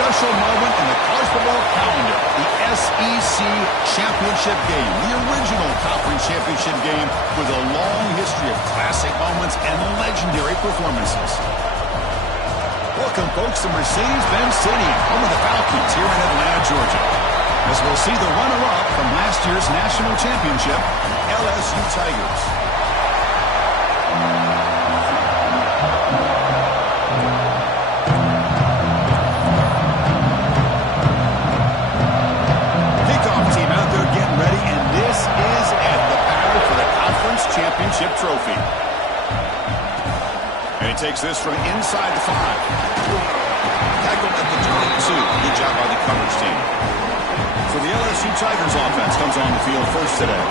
special moment in the college football calendar, the SEC Championship game, the original conference championship game with a long history of classic moments and legendary performances. Welcome, folks, to Mercedes-Benz Stadium, home of the Falcons here in Atlanta, Georgia, as we'll see the runner-up from last year's national championship, LSU Tigers. Championship trophy. And he takes this from inside the 5. Tackled at the 22. Good job by the coverage team. So the LSU Tigers offense comes on the field first today.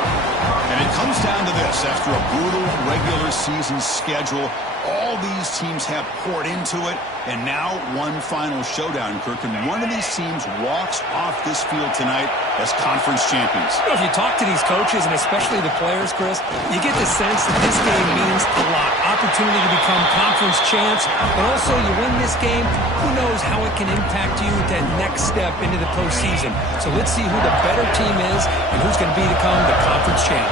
And it comes down to this. After a brutal regular season schedule, all these teams have poured into it. And now one final showdown, Kirk. And one of these teams walks off this field tonight as conference champions. You know, if you talk to these coaches, and especially the players, Chris, you get the sense that this game means a lot. Opportunity to become conference champs, but also you win this game, who knows how it can impact you that next step into the postseason. So let's see who the better team is and who's going to become the conference champ.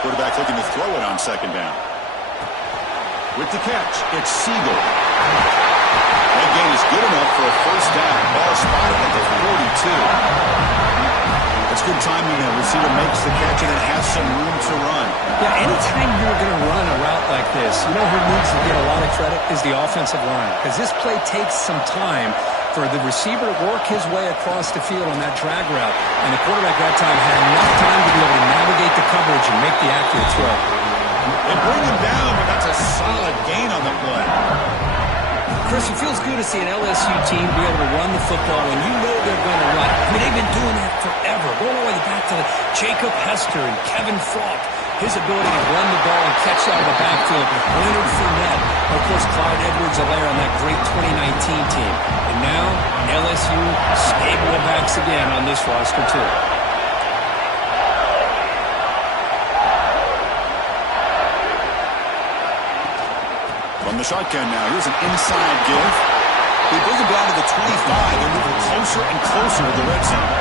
Quarterback looking to throw it on second down. With the catch, it's Siegel. That gain is good enough for a first down. Ball spotted at the 42. It's good timing there. Receiver makes the catch and it has some room to run. Yeah, anytime you're going to run a route like this, you know who needs to get a lot of credit is the offensive line. Because this play takes some time for the receiver to work his way across the field on that drag route. And the quarterback that time had enough time to be able to navigate the coverage and make the accurate throw. They bring him down, but that's a solid gain on the play. Chris, it feels good to see an LSU team be able to run the football when you know they're going to run. I mean, they've been doing that forever. Going all the way back to Jacob Hester and Kevin Falk. His ability to run the ball and catch out of the backfield. Leonard Fournette. Of course, Clyde Edwards-Helaire on that great 2019 team. And now, LSU stable of backs again on this roster, too. From the shotgun now, here's an inside give. They bring him down to the 25 and move closer and closer to the red zone.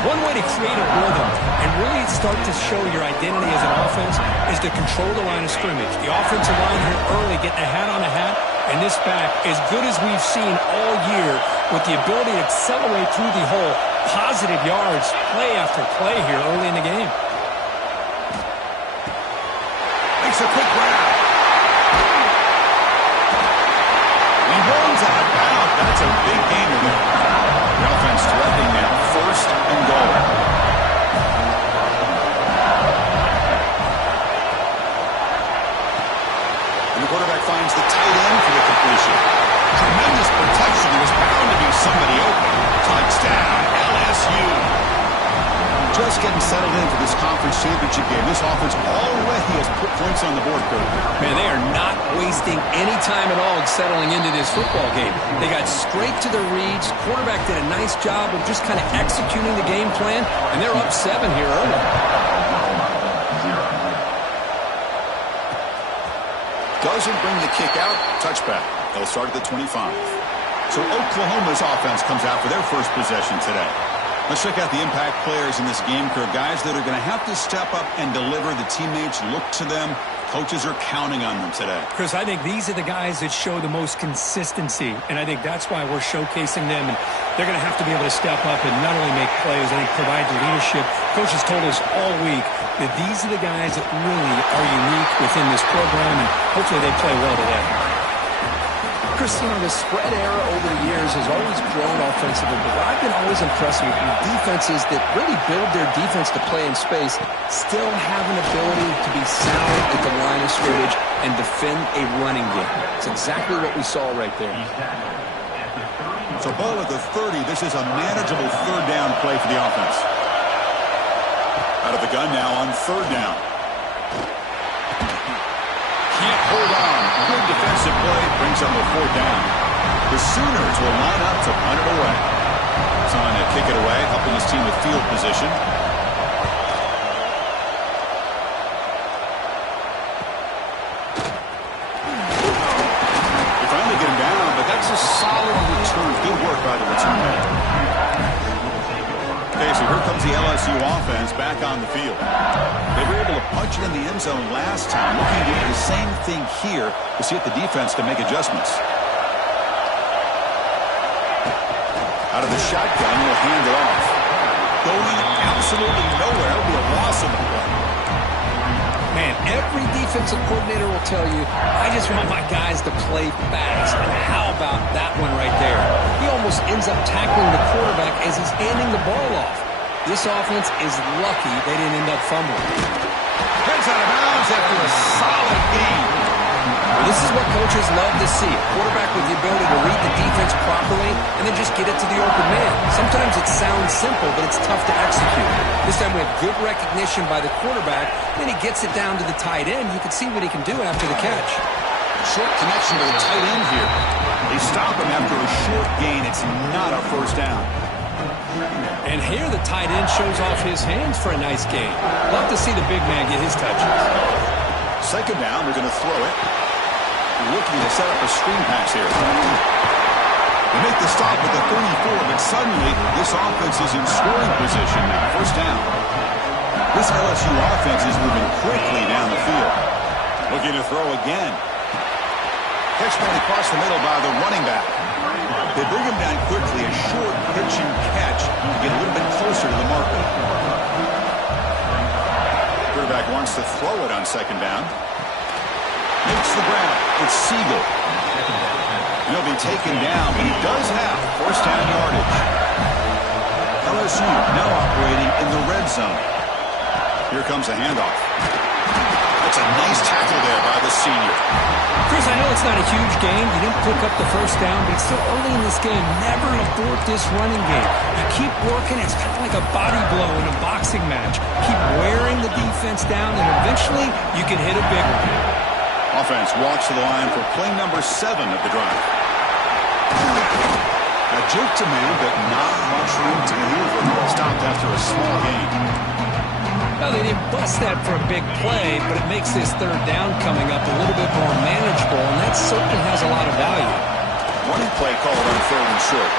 One way to create a rhythm and really start to show your identity as an offense is to control the line of scrimmage. The offensive line here early getting a hat on a hat, and this back, as good as we've seen all year, with the ability to accelerate through the hole, positive yards, play after play here early in the game. Makes a quick grab. He runs out of bounds. That's a big gain to them. The offense threatening now, first and goal. And the quarterback finds the tight end for the completion. Tremendous protection. There was bound to be somebody open. Touchdown, LSU. Just getting settled in for this conference championship game. This offense already has put points on the board, Kirk. Man, they are not wasting any time at all settling into this football game. They got straight to their reads. Quarterback did a nice job of just kind of executing the game plan, and they're up 7 here early. Doesn't bring the kick out. Touchback. They'll start at the 25. So Oklahoma's offense comes out for their first possession today. Let's check out the impact players in this game, Kirk. Guys that are going to have to step up and deliver. The teammates look to them. Coaches are counting on them today. Chris, I think these are the guys that show the most consistency, and I think that's why we're showcasing them. And they're going to have to be able to step up and not only make plays, I think provide the leadership. Coaches told us all week that these are the guys that really are unique within this program, and hopefully they play well today. Chris, you know, the spread era over the years has always grown offensively, but I've been always impressed with defenses that really build their defense to play in space, still have an ability to be sound at the line of scrimmage and defend a running game. It's exactly what we saw right there. So ball at the 30. This is a manageable third down play for the offense. Out of the gun now on third down. Can't hold on. Good defensive play brings up a fourth down. The Sooners will line up to punt it away. Trying to kick it away, helping his team with field position. They finally get Okay, so here comes the LSU offense back on the field. They were able to punch it in the end zone last time. Looking to do the same thing here to see if the defense can make adjustments. Out of the shotgun, he'll hand it off. Going absolutely nowhere. It'll be a loss in the play. Man, every defensive coordinator will tell you, I just want my guys to play fast. And how about that one right there? He almost ends up tackling the quarterback as he's handing the ball off. This offense is lucky they didn't end up fumbling. Heads out of bounds after a solid game. Well, this is what coaches love to see. A quarterback with the ability to read the defense properly and then just get it to the open man. Sometimes it sounds simple, but it's tough to execute. This time we have good recognition by the quarterback. Then he gets it down to the tight end. You can see what he can do after the catch. Short connection to the tight end here. They stop him after a short gain. It's not a first down. And here the tight end shows off his hands for a nice gain. Love to see the big man get his touches. Second down, they're going to throw it. Looking to set up a screen pass here. They make the stop at the 34, but suddenly this offense is in scoring position now. First down. This LSU offense is moving quickly down the field. Looking to throw again. Catch made across the middle by the running back. They bring him down quickly, a short pitch and catch to get a little bit closer to the marker. Quarterback wants to throw it on second down. Makes the grab. It's Siegel. He'll be taken down, but he does have first down yardage. LSU now operating in the red zone. Here comes a handoff. That's a nice tackle there by the senior. Chris, I know it's not a huge game. You didn't pick up the first down, but it's still early in this game. Never abort this running game. You keep working. It's kind of like a body blow in a boxing match. Keep wearing the defense down, and eventually you can hit a big one. Offense walks to the line for play number 7 of the drive. A jerk to man, but not much room to maneuver. Stopped after a small gain. Well, they didn't bust that for a big play, but it makes this third down coming up a little bit more manageable, and that certainly has a lot of value. Running play called on third and short.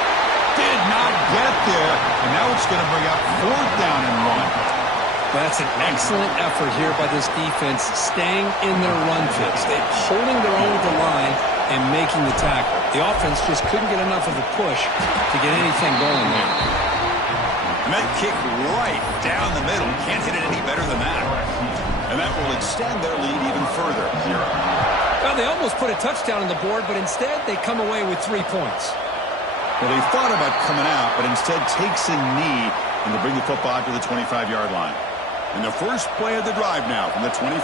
Did not get there, and now it's going to bring up fourth down and 1. That's an excellent effort here by this defense, staying in their run fits. They're holding their own at the line and making the tackle. The offense just couldn't get enough of a push to get anything going there. And that kick right down the middle. Can't hit it any better than that. And that will extend their lead even further. Well, they almost put a touchdown on the board, but instead they come away with 3 points. Well, they thought about coming out, but instead takes a knee, and they bring the football to the 25-yard line. And the first play of the drive now from the 25.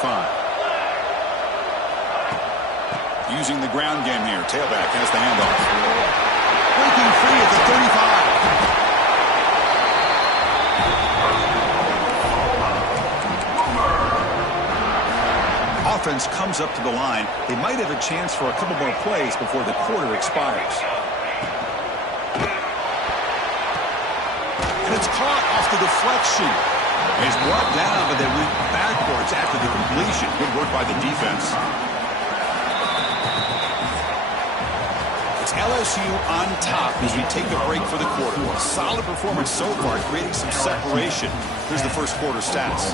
Using the ground game here. Tailback has the handoff. Breaking free at the 35. Offense comes up to the line. They might have a chance for a couple more plays before the quarter expires. And it's caught off the deflection. He's brought down, but they went backwards after the completion. Good work by the defense. It's LSU on top as we take a break for the quarter. Solid performance so far, creating some separation. Here's the first quarter stats.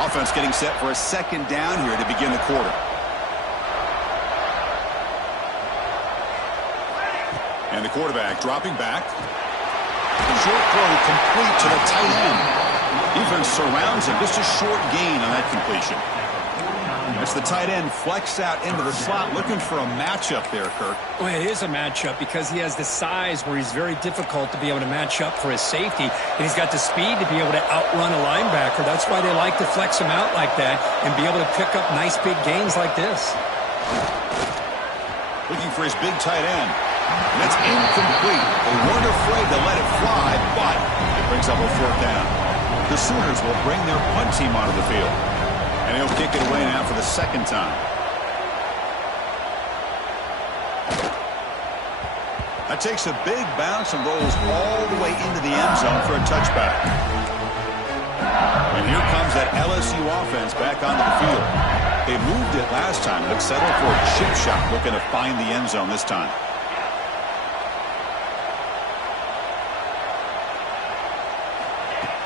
Offense getting set for a second down here to begin the quarter. And the quarterback dropping back. The short throw complete to the tight end. Defense surrounds him. Just a short gain on that completion. As the tight end flexed out into the slot, looking for a matchup there, Kirk. Well, it is a matchup because he has the size where he's very difficult to be able to match up for his safety, and he's got the speed to be able to outrun a linebacker. That's why they like to flex him out like that and be able to pick up nice big gains like this. Looking for his big tight end. And that's incomplete. They weren't afraid to let it fly, but it brings up a fourth down. The Sooners will bring their punt team onto the field. And he'll kick it away now for the second time. That takes a big bounce and rolls all the way into the end zone for a touchback. And here comes that LSU offense back onto the field. They moved it last time, but settled for a chip shot, looking to find the end zone this time.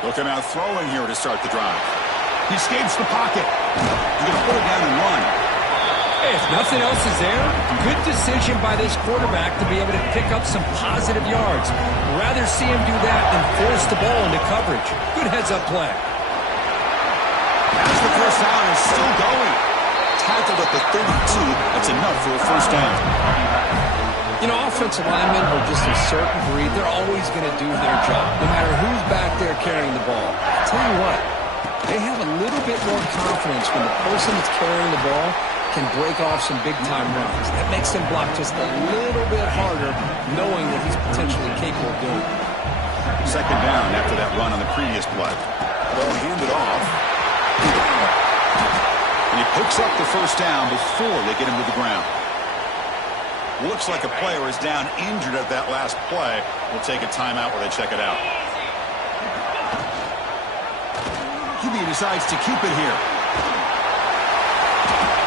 Looking out throwing here to start the drive. He escapes the pocket. He's going to put it down and run. Hey, if nothing else is there, good decision by this quarterback to be able to pick up some positive yards. Rather see him do that than force the ball into coverage. Good heads-up play. As the first down is still going. Tackled at the 32. That's enough for a first down. You know, offensive linemen are just a certain breed. They're always going to do their job, no matter who's back there carrying the ball. I'll tell you what, they have a little bit more confidence when the person that's carrying the ball can break off some big-time runs. That makes them block just a little bit harder, knowing that he's potentially capable of doing it. Second down after that run on the previous play. Ball handed off. And he picks up the first down before they get him to the ground. Looks like a player is down injured at that last play. We'll take a timeout where they check it out. QB decides to keep it here.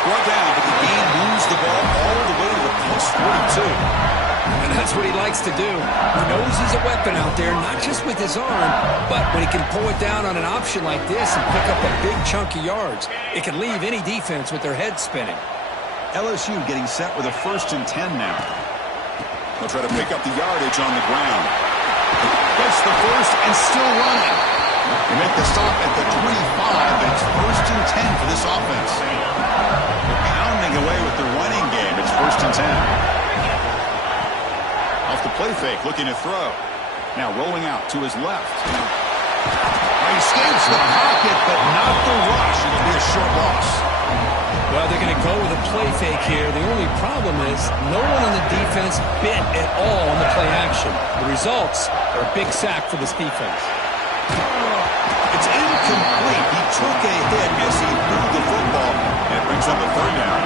Brought down, but the game moves the ball all the way to the plus 42. And that's what he likes to do. He knows he's a weapon out there, not just with his arm, but when he can pull it down on an option like this and pick up a big chunk of yards, it can leave any defense with their head spinning. LSU getting set with a 1st and 10 now. They'll try to pick up the yardage on the ground. Gets the first and still running. They make the stop at the 25, but it's 1st and 10 for this offense. They're pounding away with the running game. It's 1st and 10. Off the play fake, looking to throw. Now rolling out to his left. He escapes the pocket, but not the rush. It'll be a short loss. Well, they're going to go with a play fake here. The only problem is no one on the defense bit at all on the play action. The results are a big sack for this defense. It's incomplete. He took a hit as he threw the football, and it brings up a 3rd down.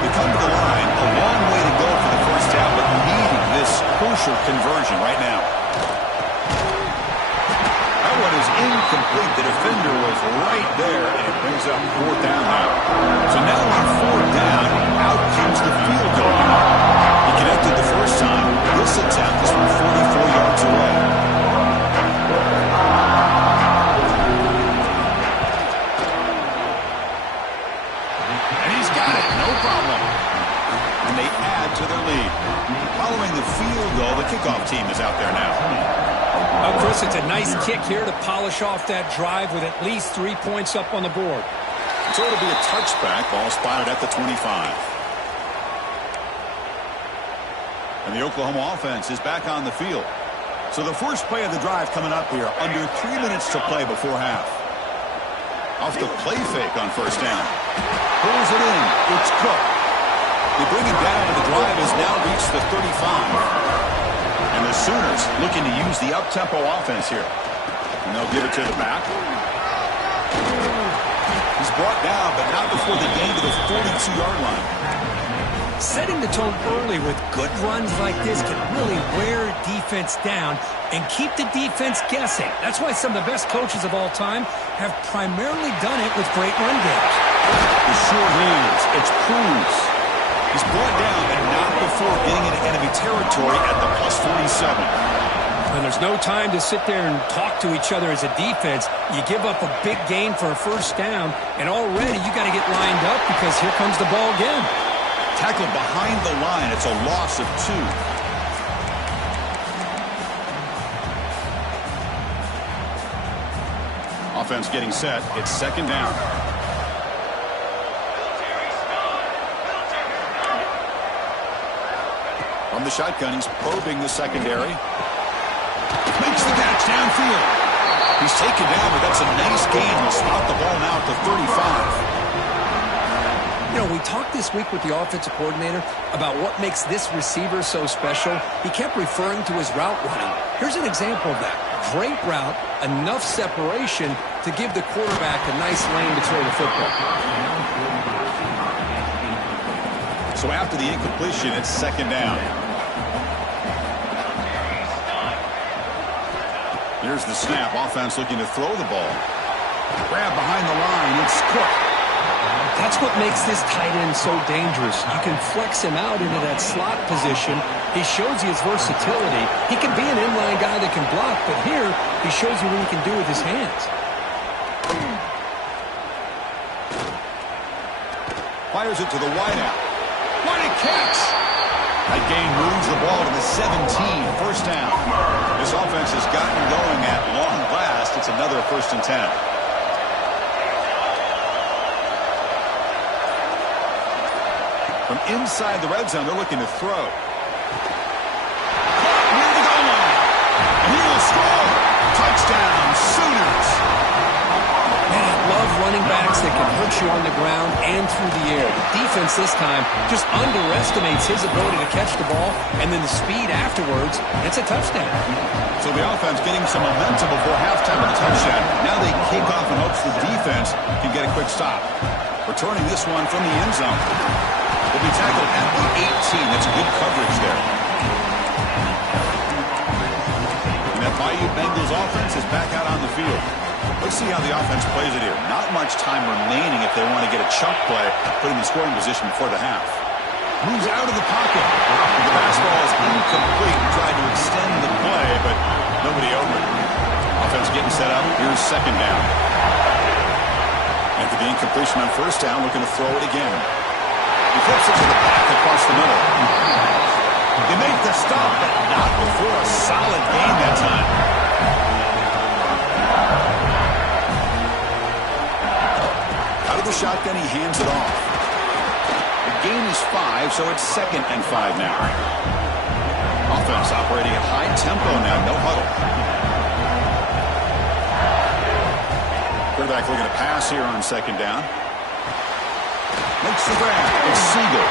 They come to the line, a long way to go for the first down, but needing this crucial conversion right now. That one is incomplete. The defender was right there, and it brings up 4th down now. So now on 4th down, out comes the field goal. He connected the first time. This attempt is from 44 yards away. And he's got it, no problem. And they add to their lead. Following the field goal, the kickoff team is out there now. Well, Chris, it's a nice kick here to polish off that drive with at least 3 points up on the board. So it'll be a touchback. Ball spotted at the 25. And the Oklahoma offense is back on the field. So the first play of the drive coming up here. Under 3 minutes to play before half. Off the play fake on first down. Pulls it in. It's Cook. They bring it down, and the drive has now reached the 35. And the Sooners looking to use the up-tempo offense here. And they'll give it to the back. He's brought down, but not before the gain to the 42-yard line. Setting the tone early with good runs like this can really wear defense down and keep the defense guessing. That's why some of the best coaches of all time have primarily done it with great run games. The short hands. It's Cruz. He's brought down, and not before getting into enemy territory at the plus 47. And there's no time to sit there and talk to each other as a defense. You give up a big gain for a first down, and already you got to get lined up because here comes the ball again. Tackled behind the line. It's a loss of 2. Offense getting set. It's 2nd down. From the shotgun, he's probing the secondary. Makes the catch downfield. He's taken down, but that's a nice gain. He'll spot the ball now at the 35. You know, we talked this week with the offensive coordinator about what makes this receiver so special. He kept referring to his route running. Here's an example of that. Great route, enough separation to give the quarterback a nice lane to throw the football. So after the incompletion, it's 2nd down. Here's the snap. Offense looking to throw the ball. Grab behind the line. It's Cook. That's what makes this tight end so dangerous. You can flex him out into that slot position. He shows you his versatility. He can be an inline guy that can block, but here he shows you what he can do with his hands. Fires it to the wideout. What a catch! That gain moves the ball to the 17, first down. This offense has gotten going at long last. It's another 1st and 10. From inside the red zone, they're looking to throw. Caught near the goal line. And he will score. Touchdown, Sooners. Man, I love running backs that can hurt you on the ground and through the air. The defense this time just underestimates his ability to catch the ball, and then the speed afterwards, it's a touchdown. So the offense getting some momentum before halftime with a touchdown. Now they kick off in hopes the defense can get a quick stop. Returning this one from the end zone. Will be tackled at the 18. That's good coverage there. And that Bayou Bengals offense is back out on the field. Let's see how the offense plays it here. Not much time remaining if they want to get a chunk play, put him in scoring position before the half. Moves out of the pocket. The pass ball is incomplete. Tried to extend the play, but nobody open. Offense getting set up. Here's 2nd down. After the incompletion on 1st down, looking to throw it again. He flips it to the back across the middle. They make the stop, but not before a solid gain that time. Out of the shotgun, he hands it off. The gain is 5, so it's 2nd and 5 now. Offense operating at high tempo now, no huddle. Quarterback looking to pass here on 2nd down. Makes the grab. It's Siegel.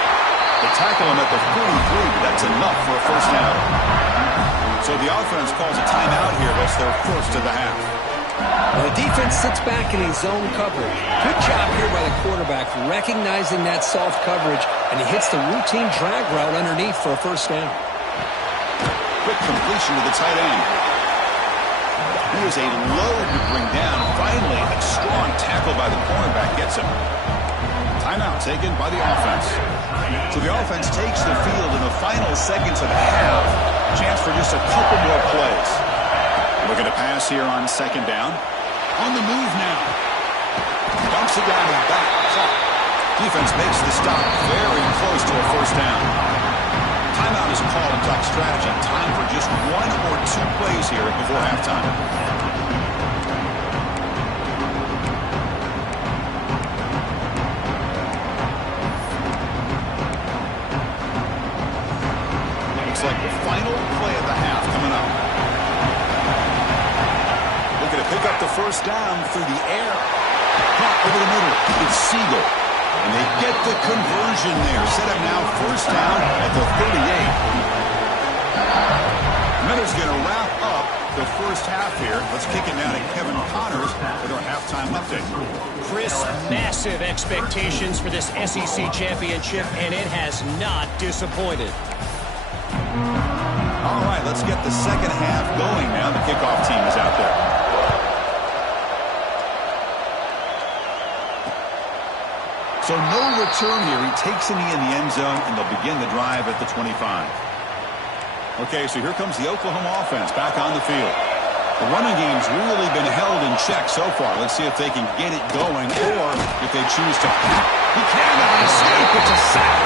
They tackle him at the 43, but that's enough for a 1st down. So the offense calls a timeout here. That's their 1st of the half. Well, the defense sits back in his zone coverage. Good job here by the quarterback recognizing that soft coverage, and he hits the routine drag route underneath for a 1st down. Quick completion to the tight end. He is a load to bring down. Finally, a strong tackle by the cornerback gets him. Timeout taken by the offense. So the offense takes the field in the final seconds of the half. Chance for just a couple more plays. Looking to pass here on 2nd down. On the move now. Dumps it down and back. Defense makes the stop very close to a 1st down. Timeout is called and talk strategy. Time for just 1 or 2 plays here before halftime. Like the final play of the half coming up. Looking to pick up the 1st down through the air. Caught over the middle. It's Siegel. And they get the conversion there. Set up now 1st down at the 38. Miller's going to wrap up the 1st half here. Let's kick it now to Kevin Connors with our halftime update. Chris, massive expectations for this SEC championship, and it has not disappointed. All right, let's get the 2nd half going now. The kickoff team is out there. So no return here. He takes a knee in the end zone, and they'll begin the drive at the 25. Okay, so here comes the Oklahoma offense back on the field. The running game's really been held in check so far. Let's see if they can get it going, or if they choose to. He cannot escape. It's a sack.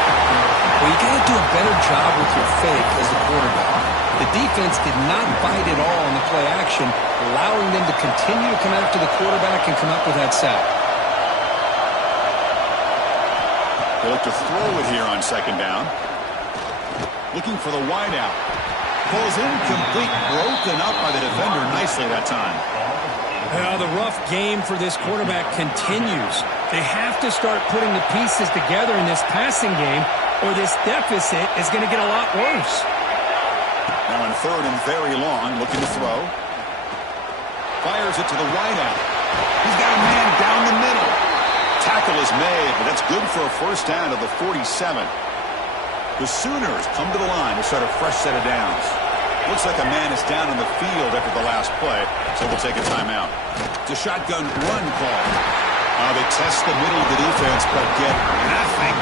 Well, you got to do a better job with your fake as the quarterback. The defense did not bite at all on the play action, allowing them to continue to come after the quarterback and come up with that sack. They look to throw it here on 2nd down. Looking for the wideout. Falls incomplete, broken up by the defender nicely that time. The rough game for this quarterback continues. They have to start putting the pieces together in this passing game, or this deficit is going to get a lot worse. Now on 3rd and very long, looking to throw. Fires it to the wideout. He's got a man down the middle. Tackle is made, but that's good for a 1st down to the 47. The Sooners come to the line to start a fresh set of downs. Looks like a man is down in the field after the last play, so we'll take a timeout. It's a shotgun run call. They test the middle of the defense, but get nothing.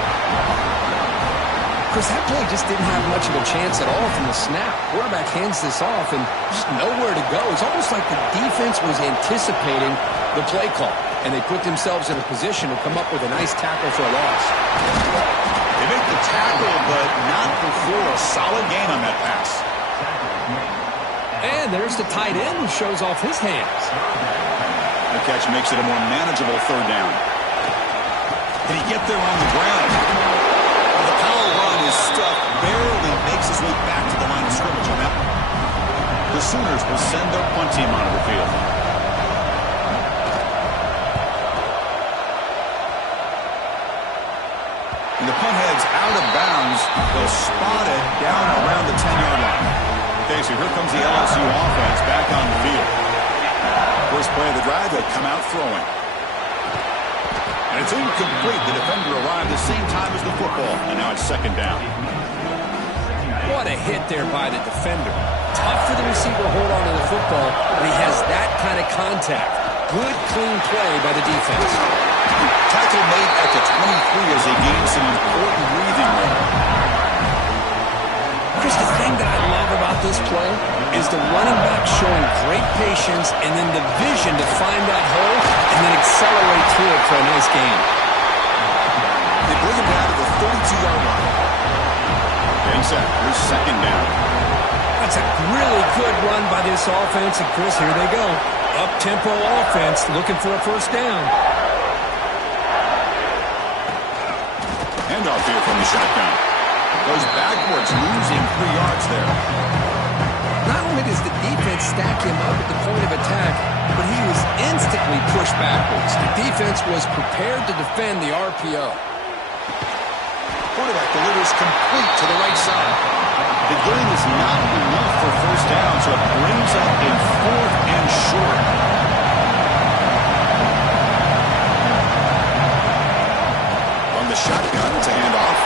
Chris, that play just didn't have much of a chance at all from the snap. Quarterback hands this off and just nowhere to go. It's almost like the defense was anticipating the play call, and they put themselves in a position to come up with a nice tackle for a loss. They make the tackle, but not before a solid gain on that pass. And there's the tight end who shows off his hands. The catch makes it a more manageable third down. Did he get there on the ground? Well, the power run is stuck, barely makes his way back to the line of scrimmage on that one. The Sooners will send their punt team onto the field. And the punt heads out of bounds. They'll spot it down around the 10-yard line. Okay, so here comes the LSU offense back on the field. First play of the drive, they'll come out throwing. And it's incomplete. The defender arrived the same time as the football, and now it's second down. What a hit there by the defender. Tough for the receiver to hold on to the football, but he has that kind of contact. Good, clean play by the defense. Tackle made at the 23 as they gain some important breathing room. Chris, the thing that I love about this play is the running back showing great patience and then the vision to find that hole and then accelerate through it for a nice gain. They bring him down to the 32-yard line. Getting set. Here's second down. That's a really good run by this offense, and Chris, here they go. Up-tempo offense looking for a first down. Handoff here from the shotgun. Goes backwards, losing 3 yards there. Not only does the defense stack him up at the point of attack, but he was instantly pushed backwards. The defense was prepared to defend the RPO. Quarterback delivers complete to the right side. The gain is not enough for first down, so it brings up a 4th and short. From the shotgun, it's a handoff.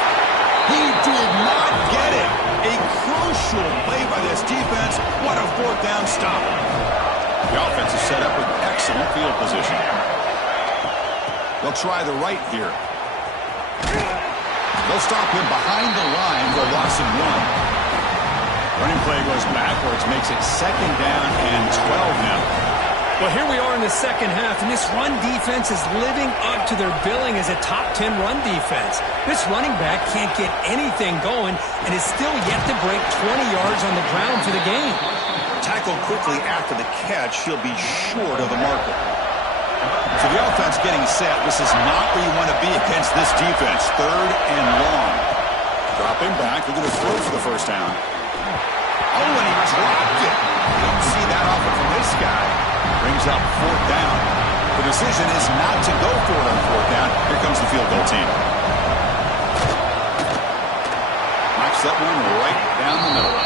He did not get it. A crucial play by this defense. What a 4th down stop. The offense is set up with excellent field position. They'll try the right here. They'll stop him behind the line for a loss of 1. Running play goes backwards, makes it second down and 12 now. Well, here we are in the second half, and this run defense is living up to their billing as a top 10 run defense. This running back can't get anything going and is still yet to break 20 yards on the ground for the game. Tackled quickly after the catch, he'll be short of the marker. So the offense getting set. This is not where you want to be against this defense. Third and long. Dropping back. They're going to throw for the first down. Oh, and he dropped it. Didn't see that offer from this guy. Brings up 4th down. The decision is not to go for it on 4th down. Here comes the field goal team. Knocks that one right down the middle.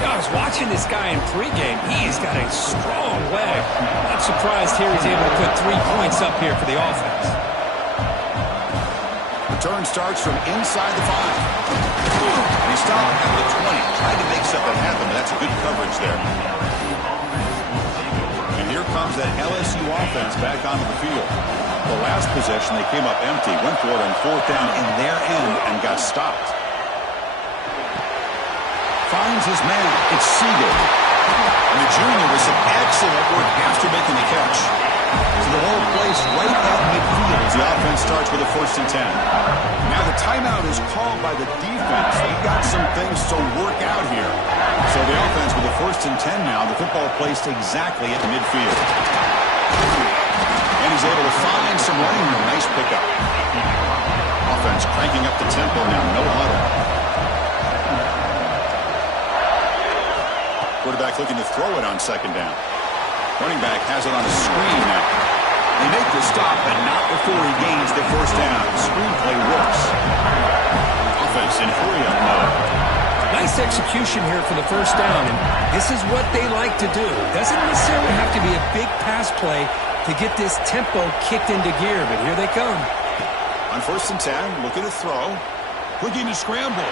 I was watching this guy in pregame. He's got a strong leg. Not surprised here he's able to put 3 points up here for the offense. Return starts from inside the 5. And he stopped at the 20. Tried to make something happen, but that's good coverage there. And here comes that LSU offense back onto the field. The last possession, they came up empty, went for it on 4th down in their end and got stopped. Finds his man. It's Siegel. And the junior with some excellent work after making the catch. So the whole place right at midfield as the offense starts with a 1st and 10. Now the timeout is called by the defense. They've got some things to work out here. So the offense with a 1st and 10 now. The football placed exactly at midfield. And he's able to find some running room. Nice pickup. Offense cranking up the tempo now. No huddle. Quarterback looking to throw it on second down. Running back has it on a screen now. They make the stop, but not before he gains the first down. Screen play works. Offense in hurry-up mode. Nice execution here for the first down, and this is what they like to do. Doesn't necessarily have to be a big pass play to get this tempo kicked into gear, but here they come. On 1st and 10, looking to throw. Looking to scramble.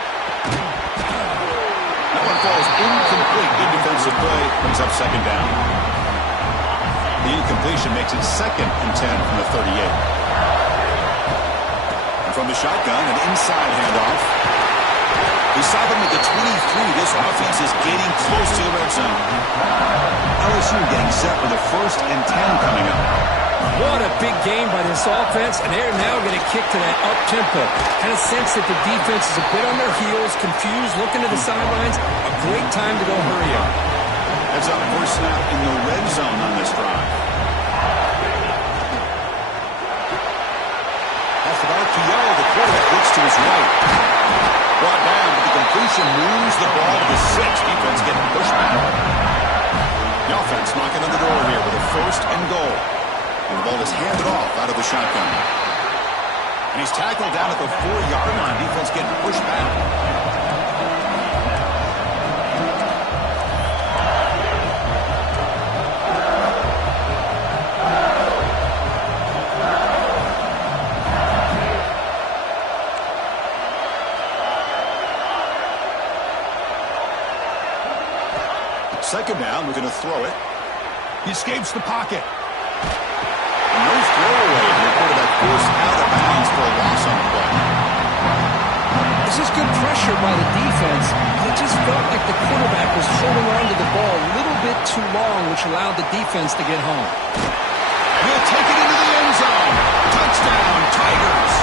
That one falls into incomplete. Good defensive play. Brings up second down. The incompletion makes it 2nd and 10 from the 38. And from the shotgun, an inside handoff. We saw them at the 23. This offense is getting close to the red zone. LSU getting set for the 1st and 10 coming up. What a big game by this offense, and they're now going to kick to that up-tempo. Kind of sense that the defense is a bit on their heels, confused, looking to the sidelines. A great time to go hurry up. That's our first snap in the red zone on this drive. Off of RPO, the quarterback looks to his right. Brought down, but the completion moves the ball to the 6. Defense getting pushed back. The offense knocking on the door here with a 1st and goal. And the ball is handed off out of the shotgun. And he's tackled down at the 4-yard line. Defense getting pushed back. Second down, we're going to throw it. He escapes the pocket. And no throwaway. The quarterback forced out of bounds for a loss on the play. This is good pressure by the defense. It just felt like the quarterback was holding on to the ball a little bit too long, which allowed the defense to get home. He'll take it into the end zone. Touchdown, Tigers.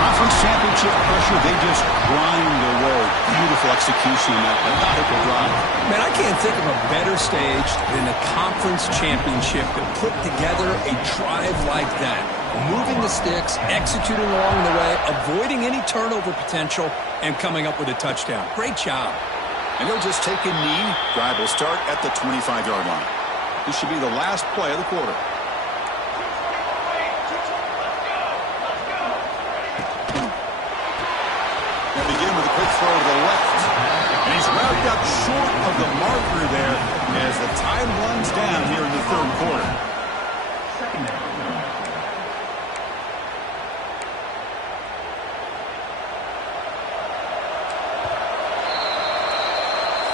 Conference championship pressure, they just grind away. Beautiful execution in that methodical drive. Man, I can't think of a better stage than a conference championship to put together a drive like that. Moving the sticks, executing along the way, avoiding any turnover potential, and coming up with a touchdown. Great job. And he'll just take a knee. Drive will start at the 25-yard line. This should be the last play of the quarter. Throw to the left. And he's wrapped up short of the marker there as the time runs down here in the 3rd quarter.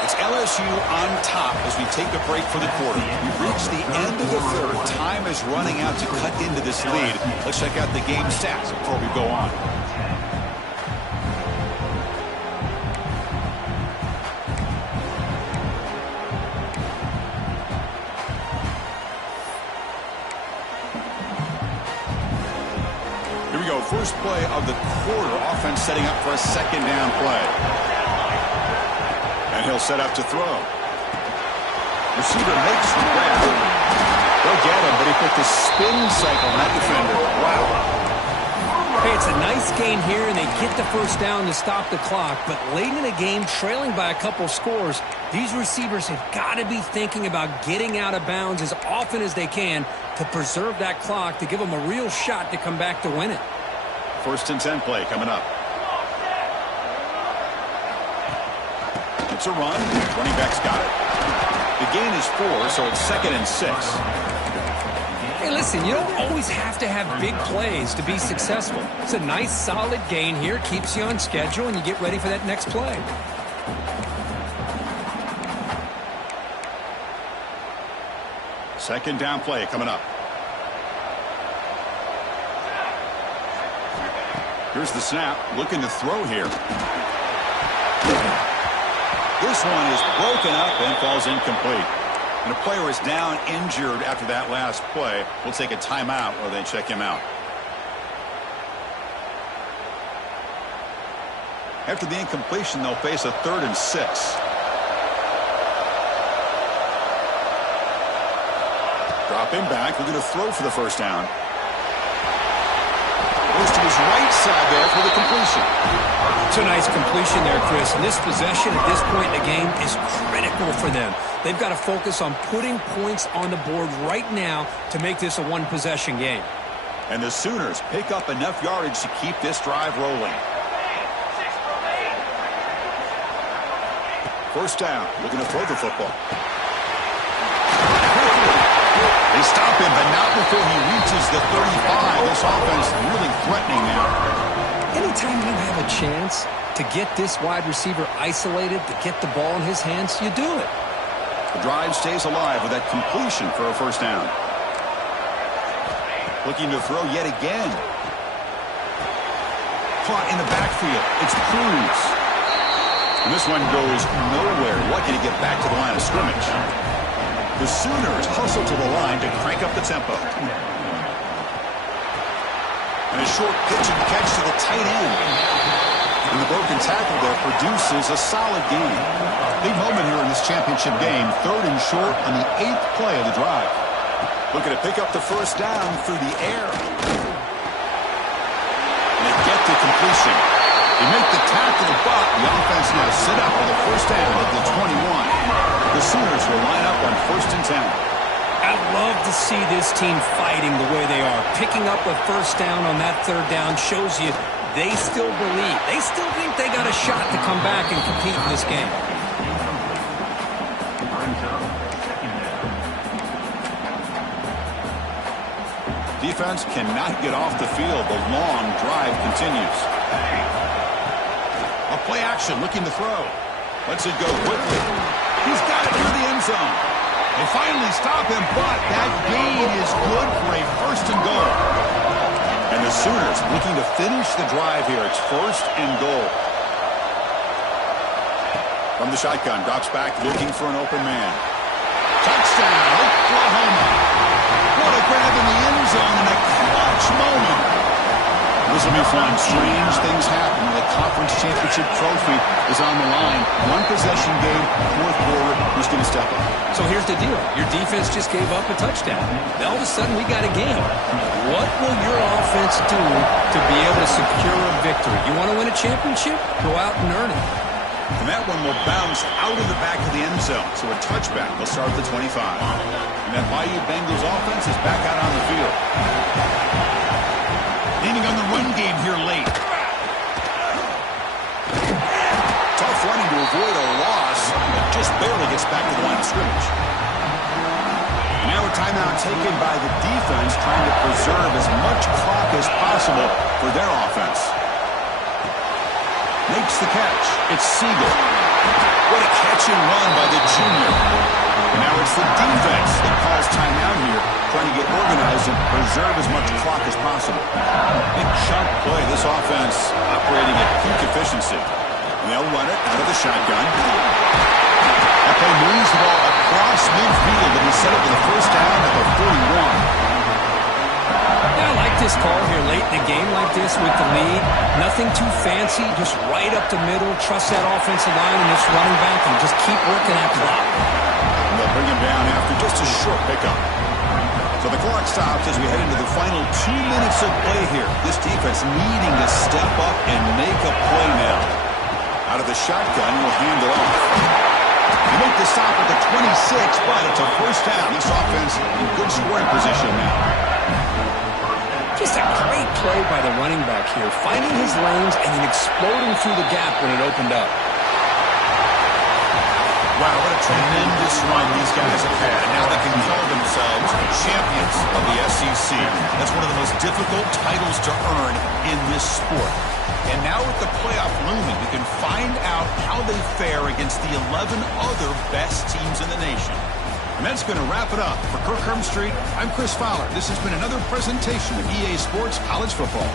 It's LSU on top as we take a break for the quarter. We've reached the end of the 3rd. Time is running out to cut into this lead. Let's check out the game stats before we go on. First play of the quarter. Offense setting up for a 2nd down play. And he'll set up to throw. Receiver makes the grab. They'll get him, but he put the spin cycle on that defender. Wow. Hey, it's a nice gain here, and they get the 1st down to stop the clock. But late in the game, trailing by a couple scores, these receivers have got to be thinking about getting out of bounds as often as they can to preserve that clock, to give them a real shot to come back to win it. 1st and 10 play coming up. It's a run. Running back's got it. The gain is 4, so it's 2nd and 6. Hey, listen, you don't always have to have big plays to be successful. It's a nice, solid gain here. Keeps you on schedule, and you get ready for that next play. Second down play coming up. Here's the snap, looking to throw here. This one is broken up and falls incomplete. And a player is down injured after that last play. We'll take a timeout while they check him out. After the incompletion, they'll face a 3rd and 6. Dropping back, looking to throw for the 1st down. Goes to his right side there for the completion. It's a nice completion there, Chris. And this possession at this point in the game is critical for them. They've got to focus on putting points on the board right now to make this a 1-possession game. And the Sooners pick up enough yardage to keep this drive rolling. 1st down, looking to throw the football. They stop him, but not before he reaches the 35. This offense really threatening now. Anytime you have a chance To get this wide receiver isolated, to get the ball in his hands, you do it. The drive stays alive with that completion for a first down. Looking to throw yet again. Caught in the backfield. It's Cruz. And this one goes nowhere. Lucky to get back to the line of scrimmage. The Sooners hustle to the line to crank up the tempo. And a short pitch and catch to the tight end. And the broken tackle there produces a solid gain. Big moment here in this championship game. 3rd and short on the 8th play of the drive. Looking to pick up the first down through the air. And they get the completion. They make the tackle, but the offense now set up with a first down at the 21. The Sooners will line up on 1st and 10. I love to see this team fighting the way they are. Picking up a first down on that 3rd down shows you they still believe. They still think they got a shot to come back and compete in this game. Defense cannot get off the field. The long drive continues. A play action looking to throw. Lets it go quickly. He's got it near the end zone. They finally stop him, but that gain is good for a 1st and goal. And the Sooners looking to finish the drive here. It's 1st and goal. From the shotgun, drops back looking for an open man. Touchdown, Oklahoma. What a grab in the end zone in a clutch moment. This will be fun. Strange things happen when the conference championship trophy is on the line. 1 possession game, 4th quarter. Who's going to step up? So here's the deal. Your defense just gave up a touchdown. Now all of a sudden we got a game. What will your offense do to be able to secure a victory? You want to win a championship? Go out and earn it. And that one will bounce out of the back of the end zone. So a touchback will start at the 25. And that Bayou Bengals offense is back out on the field. Leaning on the run game here late. Tough running to avoid a loss, but just barely gets back to the line of scrimmage. Now a timeout taken by the defense, trying to preserve as much clock as possible for their offense. Makes the catch. It's Siegel. What a catch and run by the junior. And now it's the defense that calls timeout here, trying to get organized and preserve as much clock as possible. Big chunk play. This offense operating at peak efficiency. And they'll run it out of the shotgun. That play moves the ball across midfield and we set up with a first down at the 41. Yeah, I like this call here late in a game like this with the lead. Nothing too fancy, just right up the middle. Trust that offensive line and this running back and just keep working that clock. And they'll bring him down after just a short pickup. So the clock stops as we head into the final 2 minutes of play here. This defense needing to step up and make a play now. Out of the shotgun, will hand it off. They make the stop at the 26, but it's a first down. This offense in good scoring position now. Just a great play by the running back here, finding his lanes and then exploding through the gap when it opened up. Wow, what a tremendous run these guys have had. Now they can call themselves champions of the SEC. That's one of the most difficult titles to earn in this sport. And now with the playoff looming, we can find out how they fare against the 11 other best teams in the nation. And that's going to wrap it up. For Kirk Street, I'm Chris Fowler. This has been another presentation of EA Sports College Football.